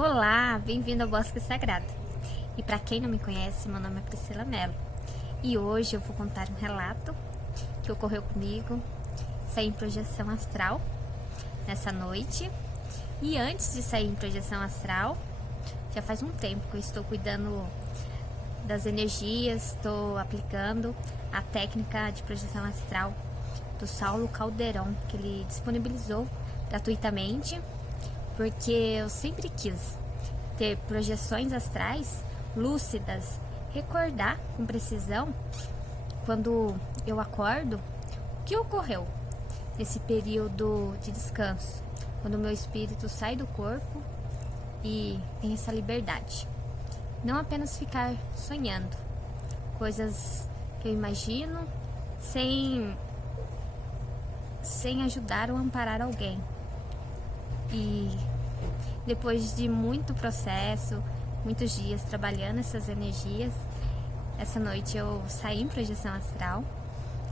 Olá, bem-vindo ao Bosque Sagrado. E para quem não me conhece, meu nome é Priscila Mello. E hoje eu vou contar um relato que ocorreu comigo. Saí em projeção astral nessa noite. E antes de sair em projeção astral, já faz um tempo que eu estou cuidando das energias, estou aplicando a técnica de projeção astral do Saulo Calderon, que ele disponibilizou gratuitamente, porque eu sempre quis ter projeções astrais lúcidas, recordar com precisão quando eu acordo o que ocorreu nesse período de descanso, quando o meu espírito sai do corpo e tem essa liberdade. Não apenas ficar sonhando coisas que eu imagino sem ajudar ou amparar alguém. E depois de muito processo, muitos dias trabalhando essas energias, essa noite eu saí em projeção astral.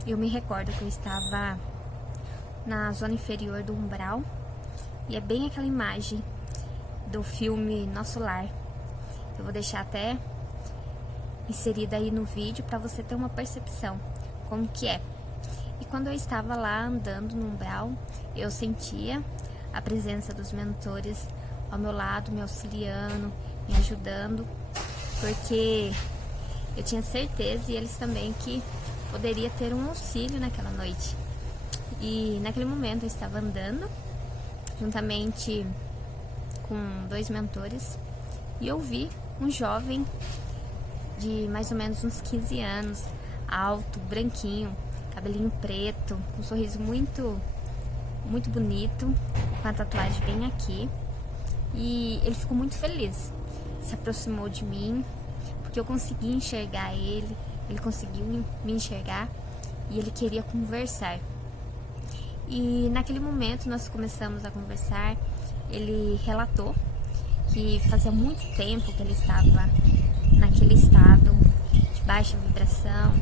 Eu me recordo que eu estava na zona inferior do umbral, e é bem aquela imagem do filme Nosso Lar. Eu vou deixar até inserida aí no vídeo para você ter uma percepção como que é. E quando eu estava lá andando no umbral, eu sentia a presença dos mentores ao meu lado, me auxiliando, me ajudando, porque eu tinha certeza, e eles também, que poderia ter um auxílio naquela noite. E naquele momento eu estava andando juntamente com dois mentores e eu vi um jovem de mais ou menos uns 15 anos, alto, branquinho, cabelinho preto, com um sorriso muito bonito, com a tatuagem bem aqui. E ele ficou muito feliz, se aproximou de mim, porque eu consegui enxergar ele conseguiu me enxergar e ele queria conversar. E naquele momento nós começamos a conversar. Ele relatou que fazia muito tempo que ele estava naquele estado de baixa vibração,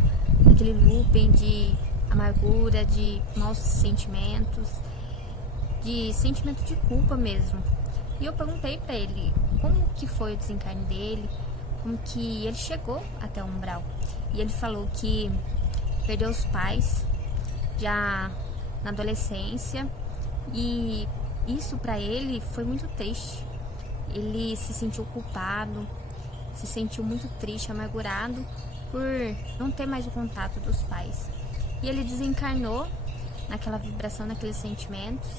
naquele looping de amargura, de maus sentimentos, de sentimento de culpa mesmo. E eu perguntei pra ele como que foi o desencarne dele, como que ele chegou até o umbral. E ele falou que perdeu os pais já na adolescência, e isso pra ele foi muito triste. Ele se sentiu culpado, se sentiu muito triste, amargurado por não ter mais o contato dos pais. E ele desencarnou naquela vibração, naqueles sentimentos,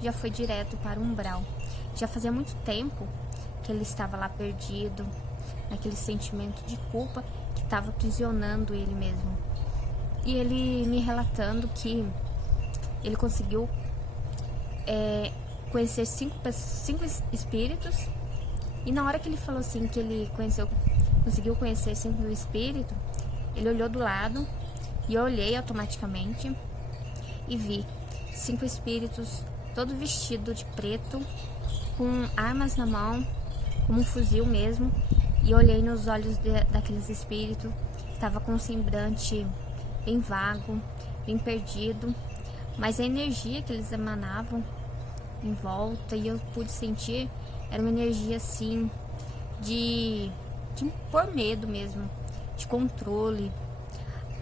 já foi direto para o umbral. Já fazia muito tempo que ele estava lá perdido, naquele sentimento de culpa que estava aprisionando ele mesmo. E ele me relatando que ele conseguiu conhecer cinco espíritos. E na hora que ele falou assim, que ele conseguiu conhecer 5 espíritos, ele olhou do lado e eu olhei automaticamente e vi 5 espíritos, todo vestido de preto, com armas na mão, como um fuzil mesmo. E olhei nos olhos daqueles espíritos, estava com um semblante bem vago, bem perdido, mas a energia que eles emanavam em volta, e eu pude sentir, era uma energia assim de impor medo mesmo, de controle.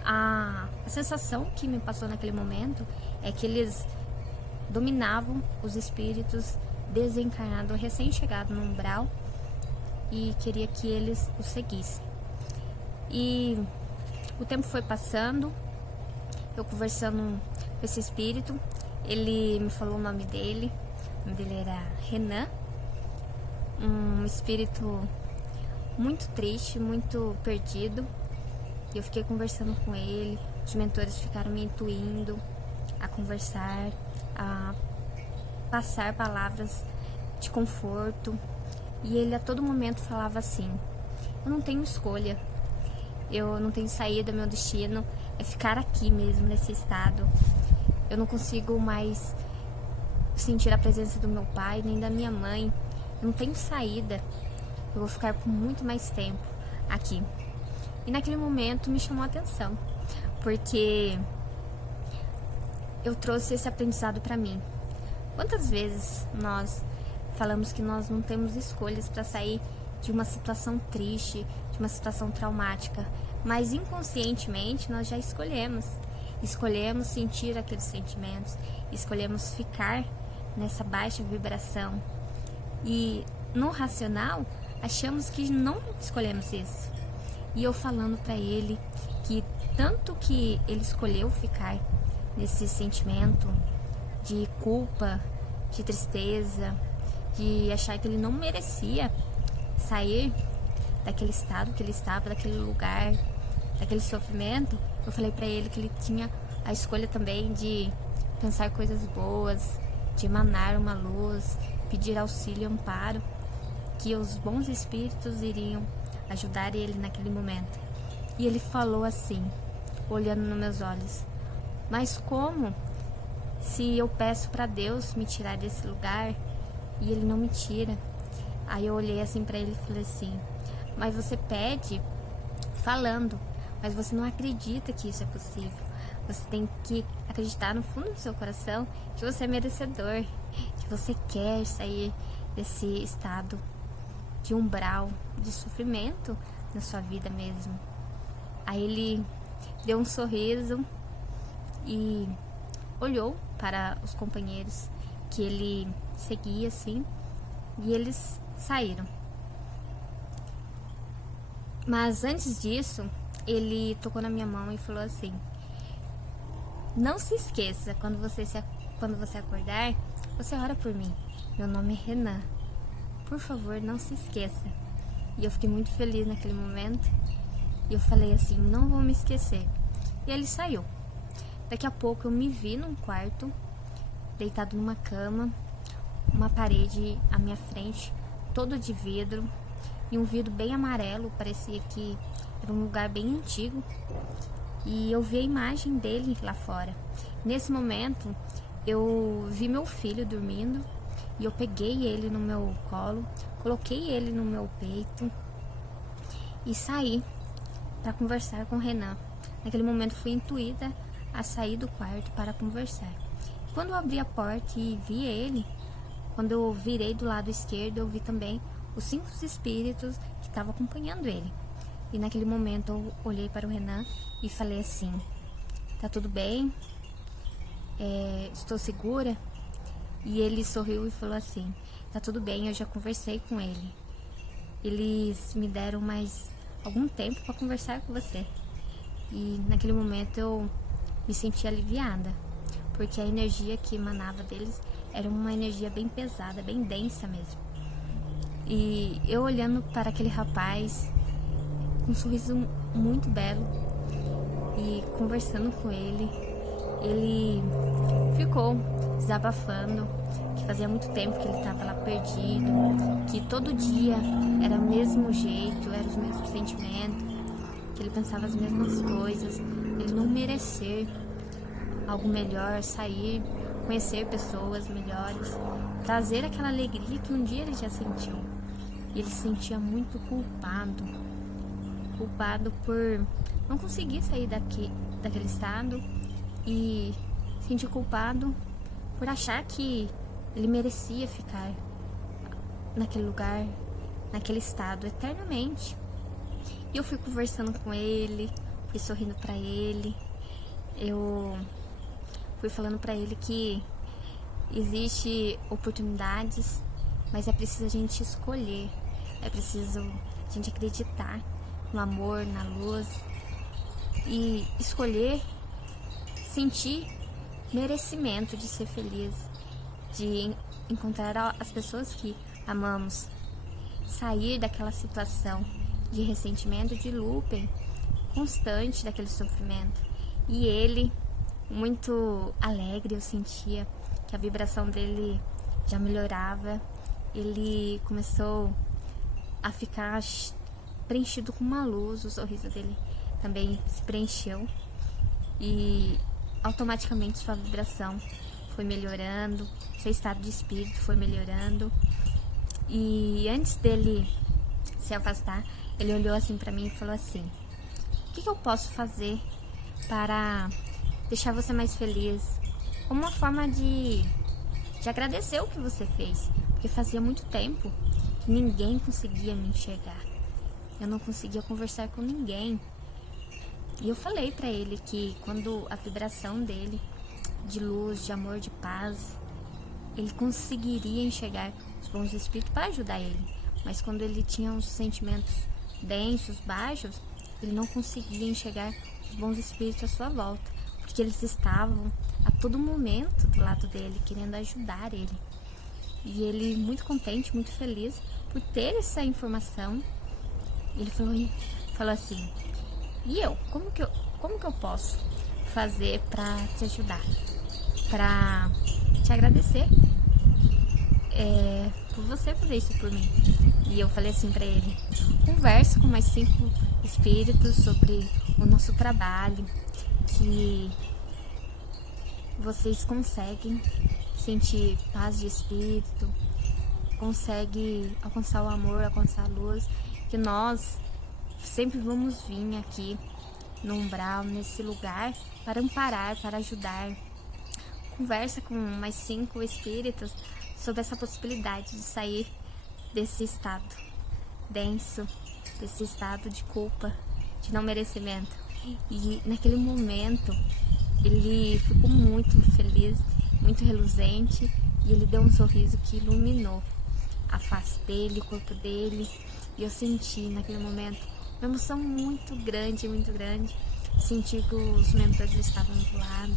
A sensação que me passou naquele momento é que eles dominavam os espíritos desencarnados, recém-chegados no umbral, e queria que eles o seguissem. E o tempo foi passando, eu conversando com esse espírito, ele me falou o nome dele. O nome dele era Renan, um espírito muito triste, muito perdido. E eu fiquei conversando com ele, os mentores ficaram me intuindo a conversar, a passar palavras de conforto. E ele a todo momento falava assim: eu não tenho escolha, eu não tenho saída, meu destino é ficar aqui mesmo, nesse estado. Eu não consigo mais sentir a presença do meu pai, nem da minha mãe. Eu não tenho saída, eu vou ficar por muito mais tempo aqui. E naquele momento me chamou a atenção, porque eu trouxe esse aprendizado para mim. Quantas vezes nós falamos que nós não temos escolhas para sair de uma situação triste, de uma situação traumática, mas inconscientemente nós já escolhemos. Escolhemos sentir aqueles sentimentos, escolhemos ficar nessa baixa vibração. E no racional, achamos que não escolhemos isso. E eu falando para ele que tanto que ele escolheu ficar nesse sentimento de culpa, de tristeza, de achar que ele não merecia sair daquele estado que ele estava, daquele lugar, daquele sofrimento, eu falei para ele que ele tinha a escolha também de pensar coisas boas, de emanar uma luz, pedir auxílio e amparo, que os bons espíritos iriam ajudar ele naquele momento. E ele falou assim, olhando nos meus olhos: mas como se eu peço para Deus me tirar desse lugar e ele não me tira? Aí eu olhei assim para ele e falei assim: mas você pede falando, mas você não acredita que isso é possível. Você tem que acreditar no fundo do seu coração que você é merecedor, que você quer sair desse estado de umbral, de sofrimento na sua vida mesmo. Aí ele deu um sorriso e olhou para os companheiros que ele seguia assim, e eles saíram. Mas antes disso, ele tocou na minha mão e falou assim: não se esqueça, quando você acordar, você ora por mim. Meu nome é Renan. Por favor, não se esqueça. E eu fiquei muito feliz naquele momento. E eu falei assim: não vou me esquecer. E ele saiu. Daqui a pouco eu me vi num quarto, deitado numa cama, uma parede à minha frente, todo de vidro, e um vidro bem amarelo, parecia que era um lugar bem antigo. E eu vi a imagem dele lá fora. Nesse momento, eu vi meu filho dormindo e eu peguei ele no meu colo, coloquei ele no meu peito e saí para conversar com o Renan. Naquele momento fui intuída a sair do quarto para conversar. Quando eu abri a porta e vi ele, quando eu virei do lado esquerdo, eu vi também os 5 espíritos que estavam acompanhando ele. E naquele momento eu olhei para o Renan e falei assim: tá tudo bem? Estou segura? E ele sorriu e falou assim: tá tudo bem, eu já conversei com ele. Eles me deram mais algum tempo para conversar com você. E naquele momento eu me senti aliviada, porque a energia que emanava deles era uma energia bem pesada, bem densa mesmo. E eu olhando para aquele rapaz com um sorriso muito belo e conversando com ele, ele ficou desabafando que fazia muito tempo que ele estava lá perdido, que todo dia era o mesmo jeito, eram os mesmos sentimentos, que ele pensava as mesmas coisas, ele não merecer algo melhor, sair, conhecer pessoas melhores, trazer aquela alegria que um dia ele já sentiu. E ele se sentia muito culpado por não conseguir sair daquele estado, e se sentir culpado por achar que ele merecia ficar naquele lugar, naquele estado eternamente. E eu fui conversando com ele, fui sorrindo para ele, eu fui falando para ele que existe oportunidades, mas é preciso a gente escolher, é preciso a gente acreditar no amor, na luz, e escolher sentir merecimento de ser feliz, de encontrar as pessoas que amamos, sair daquela situação de ressentimento, de looping constante daquele sofrimento. E ele, muito alegre, eu sentia que a vibração dele já melhorava, ele começou a ficar preenchido com uma luz, o sorriso dele também se preencheu e automaticamente sua vibração foi melhorando, seu estado de espírito foi melhorando. E antes dele se afastar, ele olhou assim pra mim e falou assim: o que eu posso fazer para deixar você mais feliz? Como uma forma de agradecer o que você fez, porque fazia muito tempo que ninguém conseguia me enxergar. Eu não conseguia conversar com ninguém. E eu falei pra ele que quando a vibração dele, de luz, de amor, de paz, ele conseguiria enxergar os bons espíritos para ajudar ele. Mas quando ele tinha uns sentimentos densos, baixos, ele não conseguia enxergar os bons espíritos à sua volta, porque eles estavam a todo momento do lado dele, querendo ajudar ele. E ele, muito contente, muito feliz por ter essa informação, ele falou assim: e eu? Como que eu posso fazer para te ajudar? Para te agradecer por você fazer isso por mim. E eu falei assim pra ele: converse com mais 5 espíritos sobre o nosso trabalho, que vocês conseguem sentir paz de espírito, conseguem alcançar o amor, alcançar a luz, que nós sempre vamos vir aqui no umbral, nesse lugar, para amparar, para ajudar. Conversa com mais 5 espíritos sobre essa possibilidade de sair desse estado denso, desse estado de culpa, de não merecimento. E naquele momento ele ficou muito feliz, muito reluzente, e ele deu um sorriso que iluminou a face dele, o corpo dele. E eu senti naquele momento uma emoção muito grande, sentir que os mentores estavam do lado,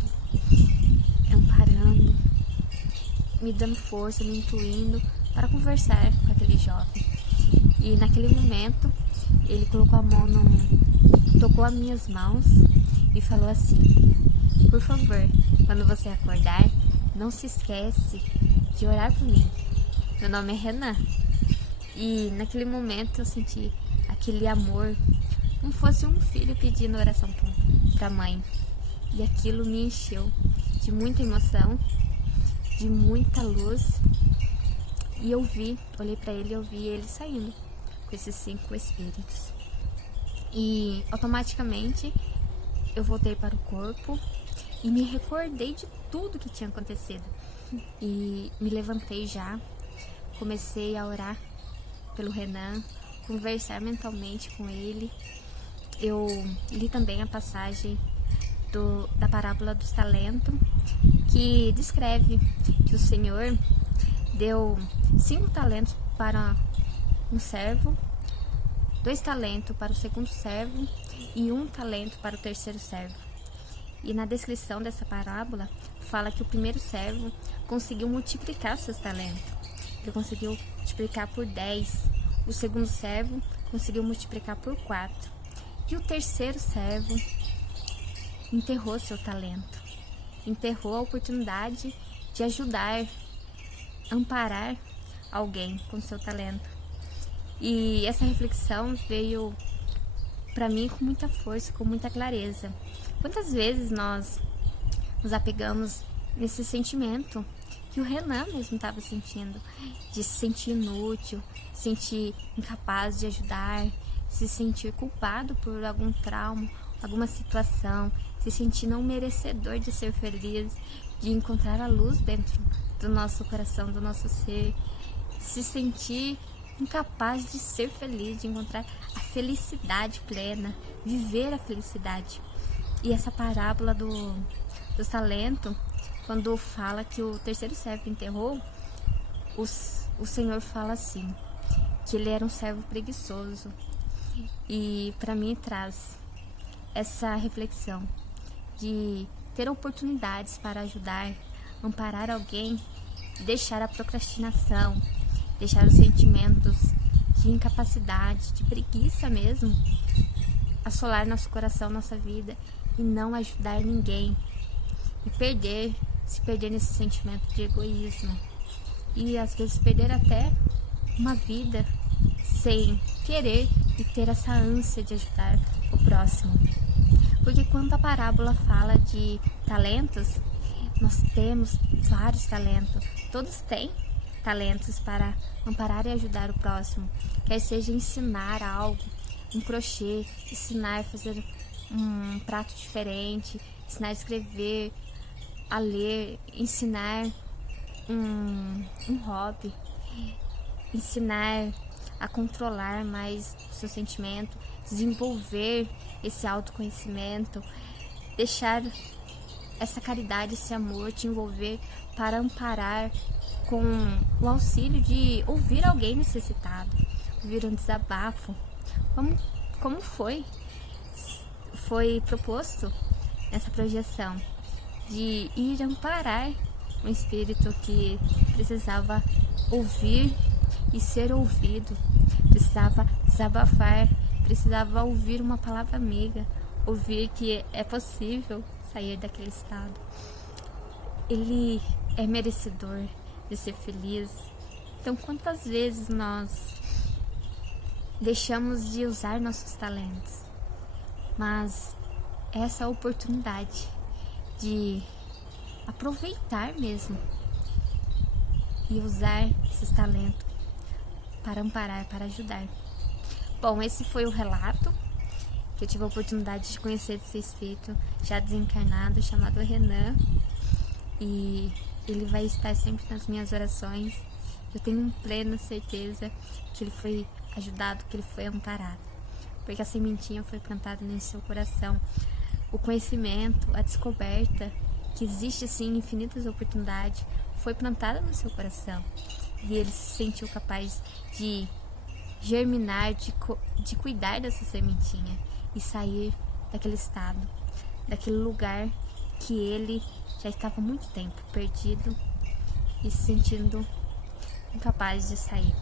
amparando, me dando força, me incluindo para conversar com aquele jovem. E naquele momento ele colocou a mão tocou as minhas mãos e falou assim: por favor, quando você acordar, não se esquece de orar por mim. Meu nome é Renan. E naquele momento eu senti aquele amor, como fosse um filho pedindo oração para a mãe. E aquilo me encheu de muita emoção, de muita luz. E eu olhei para ele e eu vi ele saindo com esses 5 espíritos. E automaticamente eu voltei para o corpo e me recordei de tudo que tinha acontecido. E me levantei já, comecei a orar pelo Renan, conversar mentalmente com ele. Eu li também a passagem da parábola dos talentos, que descreve que o Senhor deu 5 talentos para um servo, 2 talentos para o segundo servo e 1 talento para o terceiro servo. E na descrição dessa parábola fala que o primeiro servo conseguiu multiplicar seus talentos. Ele conseguiu multiplicar por 10. O segundo servo conseguiu multiplicar por 4. E o terceiro servo enterrou seu talento. Enterrou a oportunidade de ajudar, amparar alguém com seu talento. E essa reflexão veio para mim com muita força, com muita clareza. Quantas vezes nós nos apegamos nesse sentimento que o Renan mesmo estava sentindo, de se sentir inútil, se sentir incapaz de ajudar, se sentir culpado por algum trauma, alguma situação, se sentir não merecedor de ser feliz, de encontrar a luz dentro do nosso coração, do nosso ser, se sentir incapaz de ser feliz, de encontrar a felicidade plena, viver a felicidade. E essa parábola dos talentos, quando fala que o terceiro servo enterrou, o Senhor fala assim, que ele era um servo preguiçoso. E para mim traz essa reflexão de ter oportunidades para ajudar, amparar alguém, deixar a procrastinação, deixar os sentimentos de incapacidade, de preguiça mesmo, assolar nosso coração, nossa vida, e não ajudar ninguém. E se perder nesse sentimento de egoísmo. E às vezes perder até uma vida sem querer e ter essa ânsia de ajudar o próximo. Porque quando a parábola fala de talentos, nós temos vários talentos. Todos têm talentos para amparar e ajudar o próximo. Quer seja ensinar algo, um crochê, ensinar a fazer um prato diferente, ensinar a escrever, a ler, ensinar um hobby. ensinar a controlar mais o seu sentimento, desenvolver esse autoconhecimento, deixar essa caridade, esse amor te envolver para amparar com o auxílio de ouvir alguém necessitado, ouvir um desabafo. Como foi proposto essa projeção de ir amparar um espírito que precisava ouvir e ser ouvido, precisava desabafar, precisava ouvir uma palavra amiga, ouvir que é possível sair daquele estado. Ele é merecedor de ser feliz. Então, quantas vezes nós deixamos de usar nossos talentos? Mas essa oportunidade de aproveitar mesmo e usar esses talentos para amparar, para ajudar. Bom, esse foi o relato que eu tive a oportunidade de conhecer desse espírito já desencarnado, chamado Renan, e ele vai estar sempre nas minhas orações. Eu tenho plena certeza que ele foi ajudado, que ele foi amparado, porque a sementinha foi plantada no seu coração. O conhecimento, a descoberta que existe sim infinitas oportunidades foi plantada no seu coração, e ele se sentiu capaz de germinar, de cuidar dessa sementinha e sair daquele estado, daquele lugar que ele já estava há muito tempo perdido e se sentindo incapaz de sair.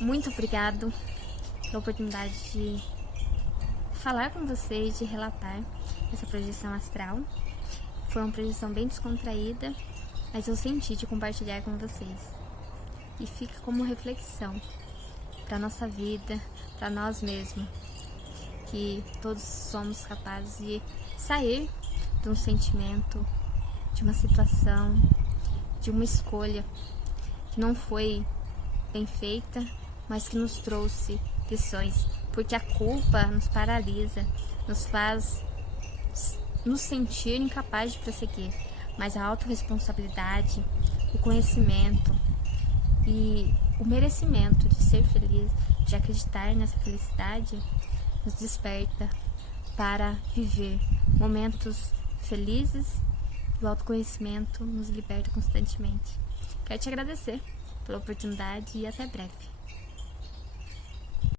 Muito obrigado pela oportunidade de falar com vocês, de relatar essa projeção astral. Foi uma projeção bem descontraída, mas eu senti de compartilhar com vocês. E fica como reflexão para nossa vida, para nós mesmos, que todos somos capazes de sair de um sentimento, de uma situação, de uma escolha que não foi bem feita, mas que nos trouxe lições, porque a culpa nos paralisa, nos faz nos sentir incapazes de prosseguir, mas a autorresponsabilidade, o conhecimento e o merecimento de ser feliz, de acreditar nessa felicidade, nos desperta para viver momentos felizes, e o autoconhecimento nos liberta constantemente. Quero te agradecer pela oportunidade e até breve.